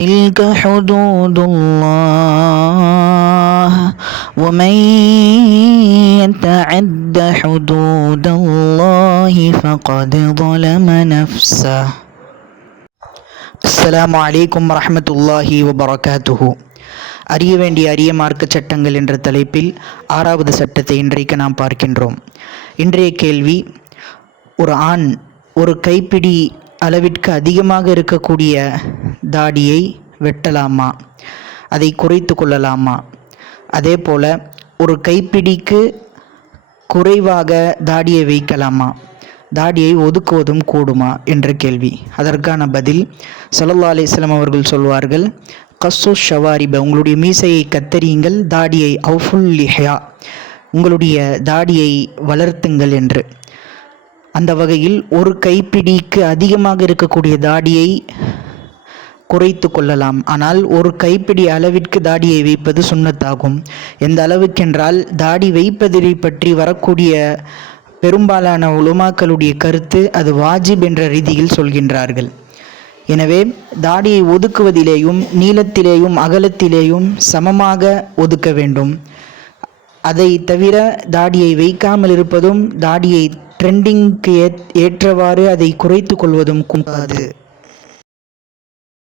تلك حدود الله ومن يتعد حدود الله فقد ظلم نفسه. السلام عليكم ورحمة الله وبركاته. அறிய வேண்டிய அரிய மார்க்க சட்டங்கள் என்ற தலைப்பில் 6வது சட்டத்தை இன்றைக்கு நாம் பார்க்கின்றோம். இன்றைய கேள்வி, ஒரு ஆண் ஒரு கைப்பிடி அளவிற்கு அதிகமாக இருக்கக்கூடிய தாடியை வெட்டலாமா, அதை குறைத்து கொள்ளலாமா? அதே போல் ஒரு கைப்பிடிக்கு குறைவாக தாடியை வைக்கலாமா, தாடியை ஒதுக்குவதும் கூடுமா என்ற கேள்வி. அதற்கான பதில், ஸல்லல்லாஹு அலைஹி வஸல்லம் அவர்கள் சொல்வார்கள், கஸ்ஸு ஷவாரிப, உங்களுடைய மீசையை கத்தரியுங்கள், தாடியை அவுஃபுல் லிஹ்யா, உங்களுடைய தாடியை வளர்த்துங்கள் என்று. அந்த வகையில் ஒரு கைப்பிடிக்கு அதிகமாக இருக்கக்கூடிய தாடியை குறைத்து கொள்ளலாம். ஆனால் ஒரு கைப்பிடி அளவிற்கு தாடியை வைப்பது சுன்னத்தாகும். எந்த அளவுக்கென்றால், தாடி வைப்பதை பற்றி வரக்கூடிய பெரும்பாலான உலமாக்களுடைய கருத்து அது வாஜிப் என்ற ரீதியில் சொல்கின்றார்கள். எனவே தாடியை ஒதுக்குவதிலேயும் நீளத்திலேயும் அகலத்திலேயும் சமமாக ஒதுக்க வேண்டும். அதை தவிர தாடியை வைக்காமல் இருப்பதும், தாடியை ட்ரெண்டிங்க்கு ஏற்றவாறு அதை குறைத்து கொள்வதும் கூடாது.